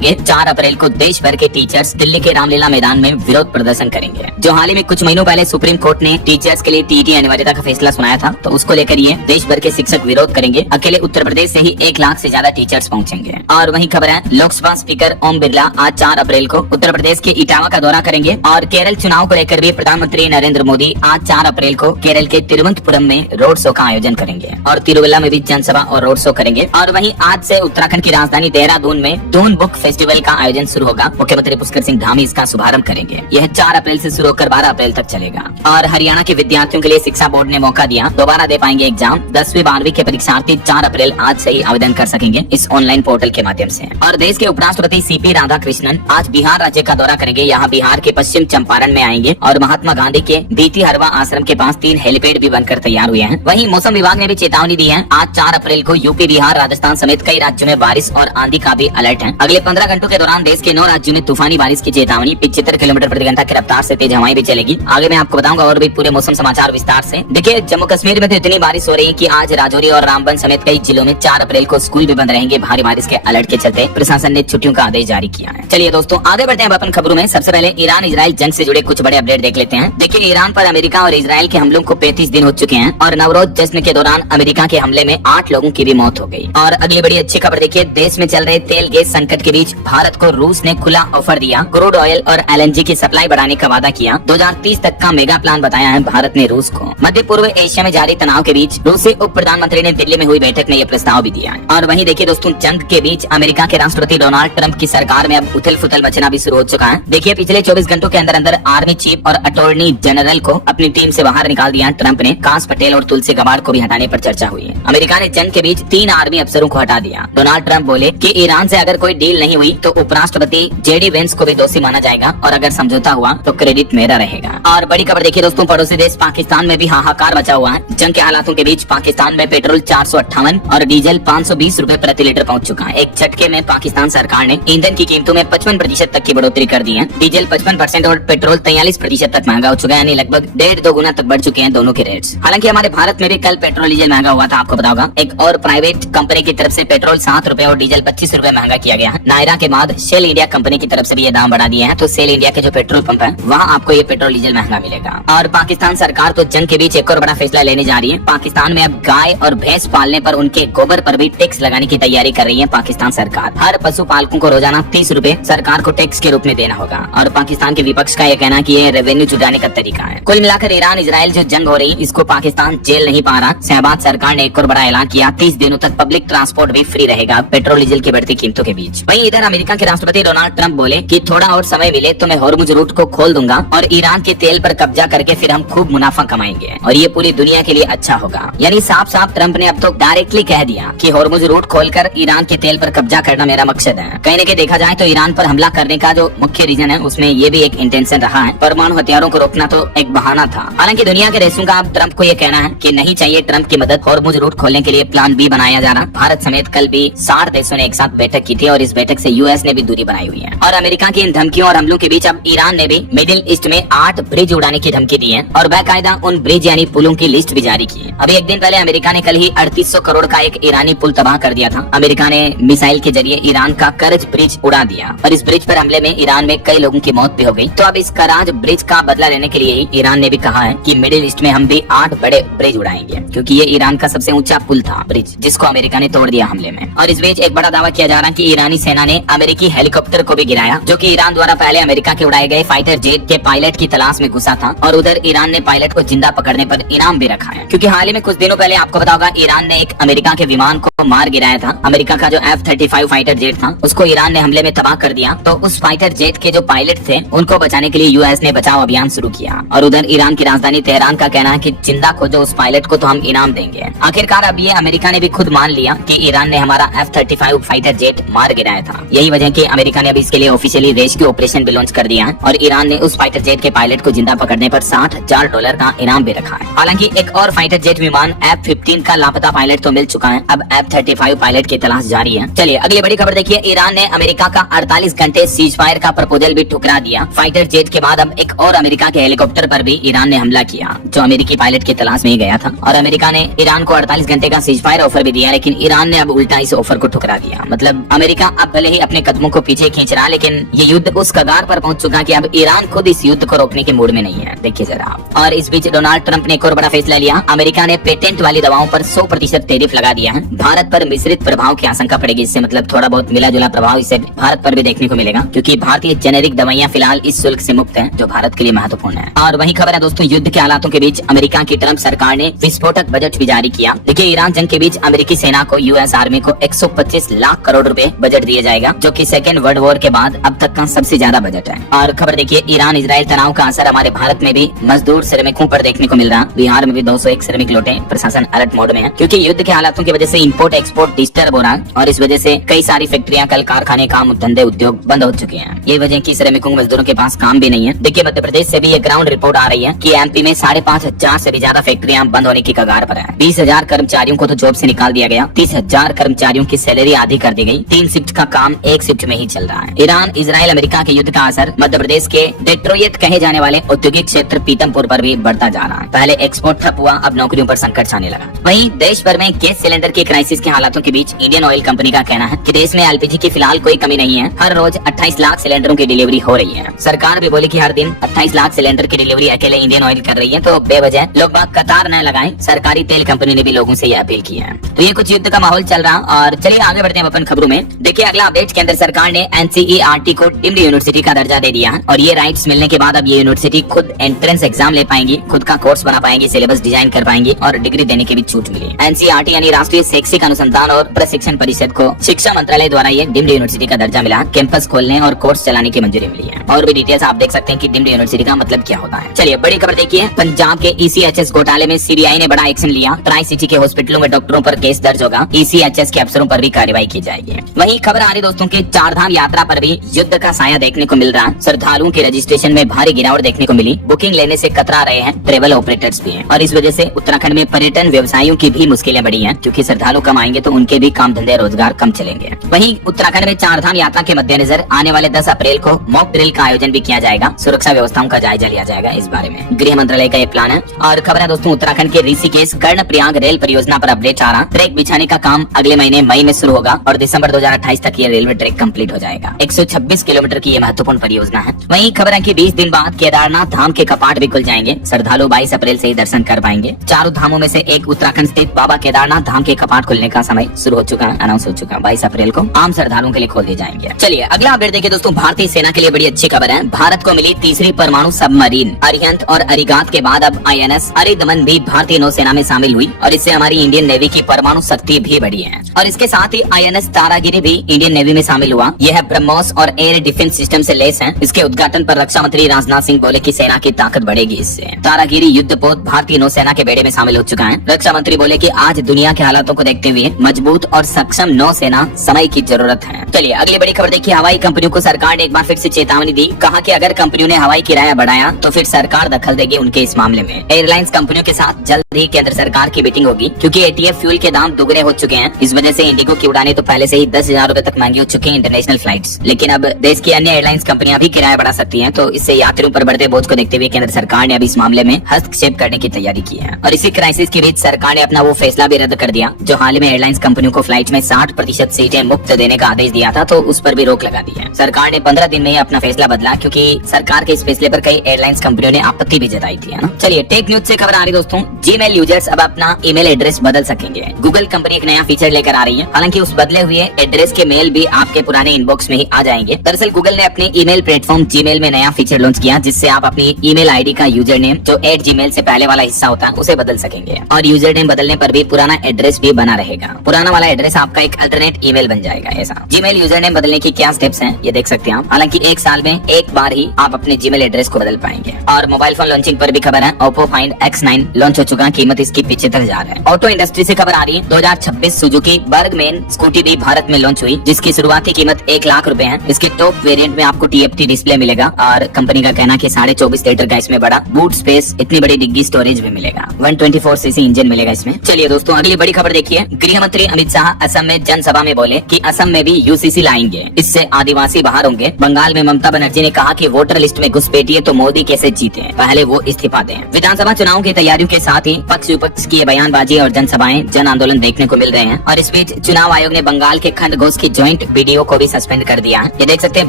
4 अप्रैल को देश भर के टीचर्स दिल्ली के रामलीला मैदान में विरोध प्रदर्शन करेंगे। जो हाल ही में कुछ महीनों पहले सुप्रीम कोर्ट ने टीचर्स के लिए टीईटी अनिवार्यता का फैसला सुनाया था, तो उसको लेकर ये देश भर के शिक्षक विरोध करेंगे। अकेले उत्तर प्रदेश से ही 1 लाख से ज्यादा टीचर्स पहुंचेंगे। और वहीं खबर है, लोकसभा स्पीकर ओम बिरला आज 4 अप्रैल को उत्तर प्रदेश के इटावा का दौरा करेंगे। और केरल चुनाव को लेकर भी प्रधानमंत्री नरेंद्र मोदी आज 4 अप्रैल को केरल के तिरुवनंतपुरम में रोड शो का आयोजन करेंगे और तिरुवल्ला में भी जनसभा और रोड शो करेंगे। और वहीं आज से उत्तराखंड की राजधानी देहरादून में दून बुक फेस्टिवल का आयोजन शुरू होगा। मुख्यमंत्री पुष्कर सिंह धामी इसका शुभारंभ करेंगे। यह 4 अप्रैल से शुरू होकर 12 अप्रैल तक चलेगा। और हरियाणा के विद्यार्थियों के लिए शिक्षा बोर्ड ने मौका दिया, दोबारा दे पाएंगे एग्जाम। 10वीं 12वीं के परीक्षार्थी 4 अप्रैल आज से ही आवेदन कर सकेंगे इस ऑनलाइन पोर्टल के माध्यम से। और देश के उपराष्ट्रपति सीपी राधाकृष्णन आज बिहार राज्य का दौरा करेंगे। यहाँ बिहार के पश्चिम चंपारण में आएंगे और महात्मा गांधी के बीती हरवा आश्रम के पास 3 हेलीपैड भी बनकर तैयार हुए हैं। वहीं मौसम विभाग ने भी चेतावनी दी है। आज 4 अप्रैल को यूपी, बिहार, राजस्थान समेत कई राज्यों में बारिश और आंधी का भी अलर्ट है। अगले 15 घंटों के दौरान देश के 9 राज्यों में तूफानी बारिश की चेतावनी। 75 किलोमीटर प्रति घंटा की रफ्तार से तेज हवाएं भी चलेगी। आगे मैं आपको बताऊंगा और भी पूरे मौसम समाचार विस्तार से। देखिए, जम्मू कश्मीर में तो इतनी बारिश हो रही है कि आज राजौरी और रामबन समेत कई जिलों में 4 अप्रैल को स्कूल भी बंद रहेंगे। भारी बारिश के अलर्ट के चलते प्रशासन ने छुट्टियों का आदेश जारी किया है। चलिए दोस्तों, आगे बढ़ते हैं अपन खबरों में। सबसे पहले ईरान इजराइल जंग से जुड़े कुछ बड़े अपडेट देख लेते हैं। देखिए, ईरान पर अमेरिका और इजराइल के हमलों को 35 दिन हो चुके हैं और नवरोज जश्न के दौरान अमेरिका के हमले में 8 लोगों की भी मौत हो गई। और अगली बड़ी अच्छी खबर देखिए, देश में चल रहे तेल गैस संकट के बीच भारत को रूस ने खुला ऑफर दिया। क्रूड ऑयल और एलएनजी की सप्लाई बढ़ाने का वादा किया। 2030 तक का मेगा प्लान बताया है भारत ने रूस को। मध्य पूर्व एशिया में जारी तनाव के बीच रूसी उप प्रधानमंत्री ने दिल्ली में हुई बैठक में यह प्रस्ताव भी दिया है। और वहीं देखिए दोस्तों, जंग के बीच अमेरिका के राष्ट्रपति डोनाल्ड ट्रंप की सरकार में अब उथल फुथल मचना भी शुरू हो चुका है। देखिए, पिछले 24 घंटों के अंदर अंदर आर्मी चीफ और अटॉर्नी जनरल को अपनी टीम से बाहर निकाल दिया ट्रंप ने। काश पटेल और तुलसी गबार्ड को भी हटाने पर चर्चा हुई है। अमेरिका ने जंग के बीच 3 आर्मी अफसरों को हटा दिया। डोनाल्ड ट्रंप बोले कि ईरान से अगर कोई डील नहीं हुई तो उपराष्ट्रपति जेडी वेंस को भी दोषी माना जाएगा और अगर समझौता हुआ तो क्रेडिट मेरा रहेगा। और बड़ी खबर देखिए दोस्तों, पड़ोसी देश पाकिस्तान में भी हाहाकार मचा हुआ है। जंग के हालातों के बीच पाकिस्तान में पेट्रोल 458 और डीजल 520 रुपए प्रति लीटर पहुंच चुका है। एक झटके में पाकिस्तान सरकार ने ईंधन की कीमतों में 55% तक की बढ़ोतरी कर दी है। डीजल 55% और पेट्रोल 43% तक महंगा हो चुका है, यानी लगभग 1.5-2 गुना तक बढ़ चुके हैं दोनों के रेट्स। हालांकि हमारे भारत में भी कल पेट्रोल डीजल महंगा हुआ था, आपको बताऊंगा। एक और प्राइवेट कंपनी की तरफ से पेट्रोल 7 रुपए और डीजल 25 रुपए महंगा किया गया है। नायरा के बाद शेल इंडिया कंपनी की तरफ से भी ये दाम बढ़ा दिए हैं। तो शेल इंडिया के जो पेट्रोल पंप है वहाँ आपको ये पेट्रोल डीजल महंगा मिलेगा। और पाकिस्तान सरकार तो जंग के बीच एक और बड़ा फैसला लेने जा रही है। पाकिस्तान में अब गाय और भैंस पालने पर उनके गोबर पर भी टैक्स लगाने की तैयारी कर रही है पाकिस्तान सरकार। हर पशु पालकों को रोजाना 30 रुपए सरकार को टैक्स के रूप में देना होगा। और पाकिस्तान के विपक्ष का यह कहना है कि ये रेवेन्यू जुटाने का तरीका है। कुल मिलाकर ईरान इजराइल जो जंग हो रही है इसको पाकिस्तान झेल नहीं पा रहा। शहबाज सरकार ने एक और बड़ा ऐलान किया, 30 दिनों तक पब्लिक ट्रांसपोर्ट भी फ्री रहेगा पेट्रोल डीजल की बढ़ती कीमतों के बीच। वहीं इधर अमेरिका के राष्ट्रपति डोनाल्ड ट्रंप बोले कि थोड़ा और समय मिले तो मैं हॉर्मुज रूट को खोल दूंगा और ईरान के तेल पर कब्जा करके फिर हम खूब मुनाफा कमाएंगे और ये पूरी दुनिया के लिए अच्छा होगा। यानी साफ साफ ट्रंप ने अब तो डायरेक्टली कह दिया कि हॉर्मुज रूट खोलकर ईरान के तेल पर कब्जा करना मेरा मकसद है। कहीं न कहीं देखा जाए तो ईरान पर हमला करने का जो मुख्य रीजन है उसमें ये भी एक इंटेंशन रहा है। परमाणु हथियारों को रोकना तो एक बहाना था। हालांकि दुनिया के देशों का अब ट्रंप को ये कहना है कि नहीं चाहिए ट्रंप की मदद। हॉर्मुज रूट खोलने के लिए प्लान बी बनाया जा रहा। भारत समेत कल भी 60 देशों ने एक साथ बैठक की थी और इस बैठक से यूएस ने भी दूरी बनाई हुई है। और अमेरिका की इन धमकियों और हमलों के बीच अब ईरान ने भी मिडिल ईस्ट में 8 ब्रिज उड़ाने की धमकी दी है और बाकायदा उन ब्रिज यानी पुलों की लिस्ट भी जारी की है। अभी एक दिन पहले अमेरिका ने कल ही 3800 करोड़ का एक ईरानी पुल तबाह कर दिया था। अमेरिका ने मिसाइल के जरिए ईरान का करज ब्रिज उड़ा दिया और इस ब्रिज पर हमले में ईरान में कई लोगों की मौत भी हो गई। तो अब इस कराज ब्रिज का बदला लेने के लिए ही ईरान ने भी कहा है कि मिडिल ईस्ट में हम भी 8 बड़े ब्रिज उड़ाएंगे, क्योंकि ये ईरान का सबसे ऊंचा पुल था ब्रिज, जिसको अमेरिका ने तोड़ दिया हमले में। और इस बीच एक बड़ा दावा किया जा रहा है कि ईरानी सेना ने अमेरिकी हेलीकॉप्टर को भी गिराया, जो कि ईरान द्वारा पहले अमेरिका के उड़ाए गए फाइटर जेट के पायलट की तलाश में घुसा था। और उधर ईरान ने पायलट को जिंदा पकड़ने पर इनाम भी रखा है, क्योंकि हाल ही में कुछ दिनों पहले आपको पता होगा ईरान ने एक अमेरिका के विमान को मार गिराया था। अमेरिका का जो F-35 फाइटर जेट था उसको ईरान ने हमले में तबाह कर दिया। तो उस फाइटर जेट के जो पायलट थे उनको बचाने के लिए यूएस ने बचाव अभियान शुरू किया। और उधर ईरान की राजधानी तेहरान का कहना है कि जिंदा खोजो उस पायलट को तो हम इनाम देंगे। आखिरकार अब ये अमेरिका ने भी खुद मान लिया कि ईरान ने हमारा F-35 फाइटर जेट मार गिराया था। यही वजह कि अमेरिका ने अब इसके लिए ऑफिशियली रेस्क्यू ऑपरेशन भी लॉन्च कर दिया है और ईरान ने उस फाइटर जेट के पायलट को जिंदा पकड़ने पर $60,000 का इनाम भी रखा है। हालांकि एक और फाइटर जेट विमान F-15 का लापता पायलट तो मिल चुका है, अब F-35 पायलट की तलाश जारी है। चलिए अगली बड़ी खबर देखिए, ईरान ने अमेरिका का 48 घंटे सीज फायर का प्रपोजल भी ठुकरा दिया। फाइटर जेट के बाद अब एक और अमेरिका के हेलीकॉप्टर पर भी ईरान ने हमला किया, जो अमेरिकी पायलट की तलाश में ही गया था। और अमेरिका ने ईरान को 48 घंटे का सीज फायर ऑफर भी दिया, लेकिन ईरान ने अब उल्टा इस ऑफर को ठुकरा दिया। मतलब अमेरिका अब भले भले ही अपने कदमों को पीछे खींच रहा, लेकिन ये युद्ध उस कगार पर पहुंच चुका कि अब ईरान खुद इस युद्ध को रोकने के मूड में नहीं है। देखिए जरा आप। और इस बीच डोनाल्ड ट्रंप ने एक और बड़ा फैसला लिया। अमेरिका ने पेटेंट वाली दवाओं पर 100% टैरिफ लगा दिया है। भारत पर मिश्रित प्रभाव की आशंका पड़ेगी इससे, मतलब थोड़ा बहुत मिला जुला प्रभाव इससे भारत पर भी देखने को मिलेगा, क्योंकि भारतीय जेनेरिक दवाइयां फिलहाल इस शुल्क से मुक्त हैं, जो भारत के लिए महत्वपूर्ण है। और वही खबर है दोस्तों, युद्ध के हालातों के बीच अमेरिका की ट्रंप सरकार ने विस्फोटक बजट भी जारी किया। देखिए, ईरान जंग के बीच अमेरिकी सेना को यूएस आर्मी को 125 लाख करोड़ रुपए बजट दिया जाएगा, जो कि सेकेंड वर्ल्ड वॉर के बाद अब तक का सबसे ज्यादा बजट है। और खबर देखिए, ईरान इजराइल तनाव का असर हमारे भारत में भी मजदूर श्रमिकों पर देखने को मिल रहा। बिहार में भी 201 श्रमिक लौटे, प्रशासन अलर्ट मोड में है, क्योंकि युद्ध के हालातों की वजह से इंपोर्ट एक्सपोर्ट डिस्टर्ब हो रहा है और इस वजह से कई सारी फैक्ट्रियां, कल कारखाने, काम धंधे, उद्योग बंद हो चुके हैं। ये वजह की श्रमिकों मजदूरों के पास काम भी नहीं है। देखिए, मध्य प्रदेश से भी ये ग्राउंड रिपोर्ट आ रही है कि एमपी में 5,500 से भी ज्यादा फैक्ट्रियां बंद होने की कगार पर है। 20,000 कर्मचारियों को तो जॉब से निकाल दिया गया, 30,000 कर्मचारियों की सैलरी आधी कर दी गई, 3 शिफ्ट का काम 1 शिफ्ट में ही चल रहा है। ईरान इजराइल अमेरिका के युद्ध का असर मध्य प्रदेश के डेट्रोइट कहे जाने वाले औद्योगिक क्षेत्र पीतमपुर पर भी बढ़ता जा रहा है। पहले एक्सपोर्ट ठप हुआ, अब नौकरियों पर संकट छाने लगा। वहीं देश भर में गैस सिलेंडर की क्राइसिस के हालातों के बीच इंडियन ऑयल कंपनी का कहना है कि देश में एलपीजी की फिलहाल कोई कमी नहीं है। हर रोज 28 लाख सिलेंडरों की डिलीवरी हो रही है। सरकार भी बोली कि हर दिन 28 लाख सिलेंडर की डिलीवरी अकेले इंडियन ऑयल कर रही है, तो बेवजह लोग बाग कतार न लगाएं। सरकारी तेल कंपनी ने भी लोगों से यह अपील की है। तो ये कुछ युद्ध का माहौल चल रहा। और चलिए आगे बढ़ते हैं अपन खबरों में। देखिए, अगला अपडेट, केंद्र सरकार ने एनसीईआरटी को डीम्ड यूनिवर्सिटी का दर्जा दे दिया है और ये राइट्स मिलने के बाद अब ये यूनिवर्सिटी खुद एंट्रेंस एग्जाम ले पाएंगी, खुद का कोर्स बना पाएंगी, सिलेबस डिजाइन कर पाएंगी और डिग्री देने की भी छूट मिली। एनसीईआरटी यानी राष्ट्रीय शैक्षिक अनुसंधान और प्रशिक्षण परिषद को शिक्षा मंत्रालय द्वारा ये डीम्ड यूनिवर्सिटी का दर्जा मिला, कैंपस खोलने और कोर्स चलाने की मंजूरी मिली है। और भी डिटेल्स आप देख सकते हैं कि डीम्ड यूनिवर्सिटी का मतलब क्या होता है। चलिए बड़ी खबर देखिए, पंजाब के ईसीएचएस घोटाले में सीबीआई ने बड़ा एक्शन लिया। ट्राई सिटी के हॉस्पिटलों में डॉक्टरों पर केस दर्ज होगा, ईसीएचएस के अफसरों पर भी कार्रवाई की जाएगी। वहीं खबर आ रही दोस्तों के चारधाम यात्रा पर भी युद्ध का साया देखने को मिल रहा है। श्रद्धालुओं के रजिस्ट्रेशन में भारी गिरावट देखने को मिली। बुकिंग लेने से कतरा रहे हैं ट्रेवल ऑपरेटर्स भी हैं और इस वजह से उत्तराखंड में पर्यटन व्यवसायियों की भी मुश्किलें बढ़ी हैं, क्योंकि श्रद्धालु कम आएंगे तो उनके भी काम धंधे रोजगार कम चलेंगे। वहीं उत्तराखंड में चारधाम यात्रा के मद्देनजर आने वाले 10 अप्रैल को मॉक ड्रिल का आयोजन भी किया जाएगा। सुरक्षा व्यवस्थाओं का जायजा लिया जाएगा। इस बारे में गृह मंत्रालय का ये प्लान है। और खबर है दोस्तों, उत्तराखंड के ऋषिकेश कर्णप्रयाग रेल परियोजना पर अपडेट आ रहा। ट्रैक बिछाने का काम अगले महीने मई में शुरू होगा और दिसंबर 2028 तक ये रेलवे ट्रैक कंप्लीट हो जाएगा। 126 किलोमीटर की ये महत्वपूर्ण परियोजना है। वहीं खबर है कि 20 दिन बाद केदारनाथ धाम के कपाट भी खुल जाएंगे। श्रद्धालु 22 अप्रैल से ही दर्शन कर पाएंगे। चारों धामों में से एक उत्तराखंड स्थित बाबा केदारनाथ धाम के कपाट खुलने का समय शुरू हो चुका है, अनाउंस हो चुका है। 22 अप्रैल को आम श्रद्धालुओं के लिए खोल दिए जाएंगे। चलिए अगला अपडेट देखिए दोस्तों, भारतीय सेना के लिए बड़ी अच्छी खबर है। भारत को मिली तीसरी परमाणु सबमरीन। अरिहंत और अरिगात के बाद अब आईएनएस अरिदमन भी भारतीय नौसेना में शामिल हुई और इससे हमारी इंडियन नेवी की परमाणु शक्ति भी बढ़ी है। और इसके साथ ही आईएनएस तारागिरी भी इंडियन नेवी में शामिल हुआ। यह ब्रह्मोस और एयर डिफेंस सिस्टम से लेस है। इसके उद्घाटन पर रक्षा मंत्री राजनाथ सिंह बोले कि सेना की ताकत बढ़ेगी इससे। तारागिरी युद्धपोत भारतीय नौसेना के बेड़े में शामिल हो चुका है। रक्षा मंत्री बोले कि आज दुनिया के हालातों को देखते हुए मजबूत और सक्षम नौसेना समय की जरूरत है। चलिए अगली बड़ी खबर देखिए, हवाई कंपनियों को सरकार ने एक बार फिर से चेतावनी दी। कहा कि अगर कंपनियों ने हवाई किराया बढ़ाया तो फिर सरकार दखल देगी उनके इस मामले में। एयरलाइंस कंपनियों के साथ जल्द ही केंद्र सरकार की मीटिंग होगी, क्योंकि एटीएफ फ्यूल के दाम दुगने हो चुके हैं। इस वजह से इंडिगो की उड़ानें तो पहले से ही 10,000 रूपए तक महंगी हो चुकी हैं इंटरनेशनल फ्लाइट्स। लेकिन अब देश की अन्य एयरलाइंस कंपनियां भी किराया बढ़ा सकती हैं, तो इससे यात्रियों पर बढ़ते बोझ को देखते हुए केंद्र सरकार ने अब इस मामले में हस्तक्षेप करने की तैयारी की है। और इसी क्राइसिस के बीच सरकार ने अपना वो फैसला भी रद्द कर दिया जो हाल ही में एयरलाइंस कंपनियों को फ्लाइट में 60% सीटें मुफ्त देने का आदेश दिया था, तो उस पर भी रोक लगा दी है। सरकार ने 15 दिन में ही अपना फैसला बदला, क्योंकि सरकार के इस फैसले पर कई एयरलाइंस कंपनियों ने आपत्ति भी जताई थी, है ना। चलिए टेक न्यूज से खबर आ रही दोस्तों, जीमेल यूजर्स अब अपना ईमेल एड्रेस बदल सकेंगे। गूगल कंपनी एक नया फीचर लेकर आ रही है। हालांकि उस बदले हुए एड्रेस के मेल भी आपके पुराने इनबॉक्स में ही आ जाएंगे। दरअसल गूगल ने अपने ईमेल प्लेटफॉर्म जीमेल में नया फीचर लॉन्च किया, जिससे आप अपनी ईमेल आईडी का यूजर नेम जो @gmail से पहले वाला हिस्सा होता है उसे बदल सकेंगे। और यूजर नेम बदलने पर भी पुराना एड्रेस भी बना रहेगा। पुराना वाला एड्रेस आपका एक अल्टरनेट ईमेल बन जाएगा। ऐसा जीमेल यूजर नेम बदलने की क्या स्टेप्स हैं ये देख सकते हैं आप। हालांकि 1 साल में एक बार ही आप अपने जीमेल एड्रेस को बदल पाएंगे। और मोबाइल फोन लॉन्चिंग पर भी खबर है। ओप्पो फाइंड X9 लॉन्च हो चुका, कीमत इसकी 75,000 है। ऑटो इंडस्ट्री से खबर आ रही है, 2026 सुजुकी बर्गमैन स्कूटी भी भारत में लॉन्च हुई, जिसकी शुरुआती कीमत 1 लाख रुपए है। इसके टॉप वेरिएंट में आपको TFT डिस्प्ले मिलेगा और कंपनी का कहना कि 24.5 लीटर का इसमें बड़ा बूट स्पेस, इतनी बड़ी डिग्गी स्टोरेज भी मिलेगा। 124 सीसी इंजन मिलेगा इसमें। चलिए दोस्तों अगली बड़ी खबर देखिए, गृह मंत्री अमित शाह असम में जनसभा में बोले कि असम में भी यूसीसी लाएंगे, इससे आदिवासी बाहर होंगे। बंगाल में ममता बनर्जी ने कहा कि वोटर लिस्ट में घुसपैठिए तो मोदी कैसे जीते, पहले वो इस्तीफा दें। विधानसभा चुनाव की तैयारियों के साथ ही पक्ष विपक्ष की बयानबाजी और जनसभाएं, जन आंदोलन देखने को मिल रहे हैं। और इस बीच चुनाव आयोग ने बंगाल के खंड घोष की ज्वाइंट प्रिंट वीडियो को भी सस्पेंड कर दिया है। ये देख सकते हैं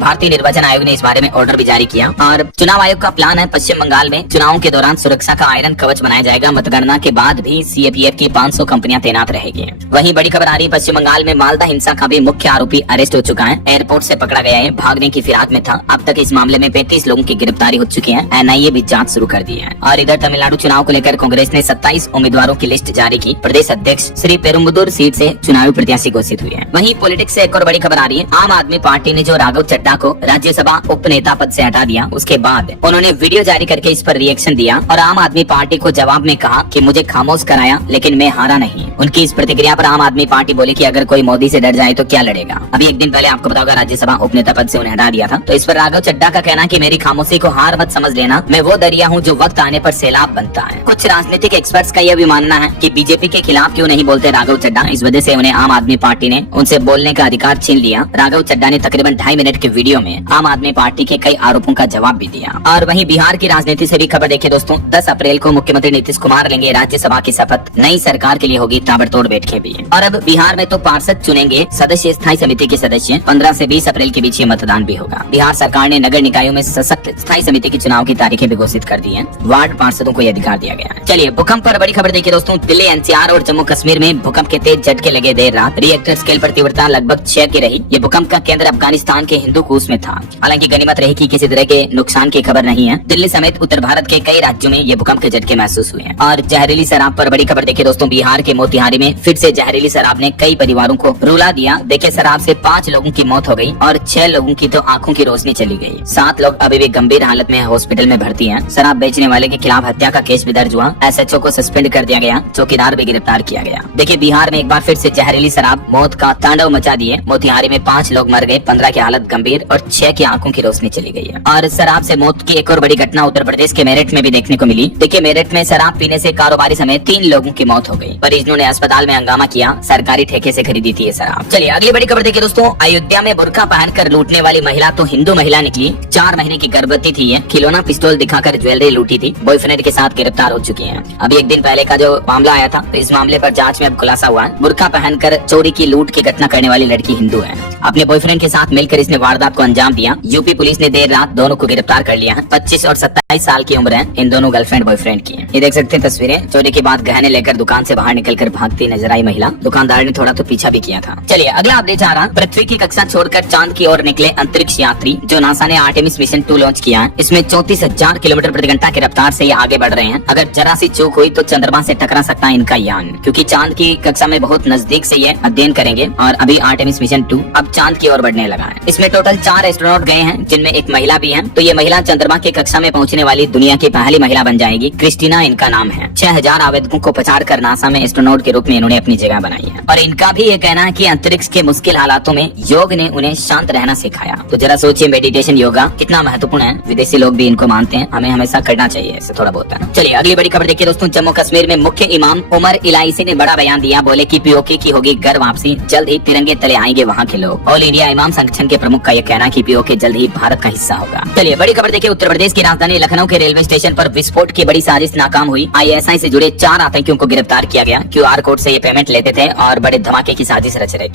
भारतीय निर्वाचन आयोग ने इस बारे में ऑर्डर भी जारी किया। और चुनाव आयोग का प्लान है पश्चिम बंगाल में चुनावों के दौरान सुरक्षा का आयरन कवच बनाया जाएगा। मतगणना के बाद भी सीएपीएफ की 500 कंपनियां तैनात रहेगी। वहीं बड़ी खबर आ रही है पश्चिम बंगाल में मालदा हिंसा का भी मुख्य आरोपी अरेस्ट हो चुका है। एयरपोर्ट से पकड़ा गया है, भागने की फिराक में था। अब तक इस मामले में 35 लोगों की गिरफ्तारी हो चुकी है। एनआईए भी जांच शुरू कर दी है। और इधर तमिलनाडु चुनाव को लेकर कांग्रेस ने 27 उम्मीदवारों की लिस्ट जारी की। प्रदेश अध्यक्ष श्री पेरुम्बदूर सीट से चुनावी प्रत्याशी घोषित हुए हैं। वहीं पॉलिटिक्स से एक और बड़ी खबर आ रही है। आम आदमी पार्टी ने जो राघव चड्ढा को राज्यसभा उप नेता पद से हटा दिया, उसके बाद उन्होंने वीडियो जारी करके इस पर रिएक्शन दिया और आम आदमी पार्टी को जवाब में कहा कि मुझे खामोश कराया लेकिन मैं हारा नहीं। उनकी इस प्रतिक्रिया पर आम आदमी पार्टी बोली कि अगर कोई मोदी से डर जाए तो क्या लड़ेगा। अभी एक दिन पहले आपको पता होगा राज्यसभा उप नेता पद से उन्हें हटा दिया था। तो इस पर राघव चड्ढा का कहना कि मेरी खामोशी को हार मत समझ लेना, मैं वो दरिया हूँ जो वक्त आने पर सैलाब बनता है। कुछ राजनीतिक एक्सपर्ट्स का यह भी मानना है कि बीजेपी के खिलाफ क्यों नहीं बोलते राघव चड्ढा, इस वजह से उन्हें आम आदमी पार्टी ने उनसे बोलने का अधिकार छीन लिया। राघव चड्ढा ने तकरीबन 2.5 मिनट के वीडियो में आम आदमी पार्टी के कई आरोपों का जवाब भी दिया। और वहीं बिहार की राजनीति से भी खबर देखिए दोस्तों। 10 अप्रैल को मुख्यमंत्री नीतीश कुमार लेंगे राज्यसभा की शपथ। नई सरकार के लिए होगी ताबड़तोड़ बैठकें भी। और अब बिहार में तो पार्षद चुनेंगे सदस्य स्थायी समिति के सदस्य। 15 से 20 अप्रैल के बीच ये मतदान भी होगा। बिहार सरकार ने नगर निकायों में सशक्त स्थायी समिति के चुनाव की तारीखें भी घोषित कर दी है। वार्ड पार्षदों को यह अधिकार दिया गया है। चलिए भूकंप पर बड़ी खबर देखिए दोस्तों। दिल्ली, एनसीआर और जम्मू कश्मीर में भूकंप के तेज झटके लगे देर रात। रिएक्टर स्केल पर तीव्रता लगभग 6 की रही। ये भूकंप का केंद्र अफगानिस्तान के हिंदू कुश में था। हालांकि गनीमत रही कि किसी तरह के नुकसान की खबर नहीं है। दिल्ली समेत उत्तर भारत के कई राज्यों में ये भूकंप के झटके महसूस हुए हैं। और जहरीली शराब पर बड़ी खबर देखिए दोस्तों। बिहार के मोतिहारी में फिर से जहरीली शराब ने कई परिवारों को रुला दिया। देखिए शराब से 5 लोगों की मौत हो गई और 6 लोगों की तो आंखों की रोशनी चली गई। 7 लोग अभी भी गंभीर हालत में हॉस्पिटल में भर्ती हैं। शराब बेचने वाले के खिलाफ हत्या का केस भी दर्ज हुआ। एसएचओ को सस्पेंड कर दिया गया। चौकीदार भी गिरफ्तार किया गया। देखिए बिहार में एक बार फिर से जहरीली शराब मौत का तांडव मचा दिए। मोतिहारी में 5 लोग मर गए, 15 की हालत गंभीर और 6 की आंखों की रोशनी चली गई है। और शराब से मौत की एक और बड़ी घटना उत्तर प्रदेश के मेरठ में भी देखने को मिली। देखिए मेरठ में शराब पीने से कारोबारी समेत 3 लोगों की मौत हो गई। परिजनों ने अस्पताल में हंगामा किया। सरकारी ठेके से खरीदी थी ये शराब। चलिए अगली बड़ी खबर देखिए दोस्तों। अयोध्या में बुर्का पहनकर लूटने वाली महिला तो हिंदू महिला निकली। 4 महीने की गर्भवती थी ये। खिलौना पिस्तौल दिखाकर ज्वेलरी लूटी थी। बॉयफ्रेंड के साथ गिरफ्तार हो चुकी है। अभी एक दिन पहले का जो मामला आया था, तो इस मामले पर जांच में अब खुलासा हुआ है। बुर्का पहनकर चोरी की लूट की घटना करने वाली लड़की हिंदू है। अपने बॉयफ्रेंड के साथ मिलकर इसने वारदात को अंजाम दिया। यूपी पुलिस ने देर रात दोनों को गिरफ्तार कर लिया है। 25 और 27 साल की उम्र है इन दोनों गर्लफ्रेंड बॉयफ्रेंड की। ये देख सकते हैं तस्वीरें। चोरी के बाद गहने लेकर दुकान से बाहर निकलकर भागती नजर आई महिला। दुकानदार ने थोड़ा तो पीछा भी किया था। चलिए अगला अपडेट आ रहा। पृथ्वी की कक्षा छोड़कर चांद की ओर निकले अंतरिक्ष यात्री जो नासा ने आर्टेमिस मिशन 2 लॉन्च किया है। इसमें 34,000 किलोमीटर प्रति घंटा की रफ्तार से ये आगे बढ़ रहे हैं। अगर जरा सी चूक हुई तो चंद्रमा से टकरा सकता है इनका यान, क्योंकि चांद की कक्षा में बहुत नजदीक से ये अध्ययन करेंगे। और अभी आर्टेमिस मिशन 2 अब चांद की ओर बढ़ने लगा है। इसमें टोटल 4 एस्ट्रोनॉट गए हैं, जिनमें एक महिला भी है। तो ये महिला चंद्रमा की कक्षा में पहुंचने वाली दुनिया की पहली महिला बन जाएगी। क्रिस्टीना इनका नाम है। 6000 आवेदकों को पछाड़कर नासा में एस्ट्रोनॉट के रूप में इन्होंने अपनी जगह बनाई है। और इनका भी ये कहना है कि अंतरिक्ष के मुश्किल हालातों में योग ने उन्हें शांत रहना सिखाया। तो जरा सोचिए मेडिटेशन योगा कितना महत्वपूर्ण है। विदेशी लोग भी इनको मानते हैं। हमें हमेशा करना चाहिए, ऐसे थोड़ा बहुत है। चलिए अगली बड़ी खबर देखिए दोस्तों। जम्मू कश्मीर में मुख्य इमाम उमर इलाइसी ने बड़ा बयान दिया। बोले कि पीओके की होगी घर वापसी, जल्द ही तिरंगे तले आएंगे वहाँ के लोग। ऑल इंडिया इमाम संगठन के प्रमुख का यह कहना कि पीओके जल्द ही भारत का हिस्सा होगा। चलिए बड़ी खबर देखिए। उत्तर प्रदेश की राजधानी लखनऊ के रेलवे स्टेशन पर विस्फोट की बड़ी साजिश नाकाम हुई। आईएसआई से जुड़े 4 आतंकियों को गिरफ्तार किया गया। QR कोड से ये पेमेंट लेते थे और बड़े धमाके की साजिश रच रहे थे।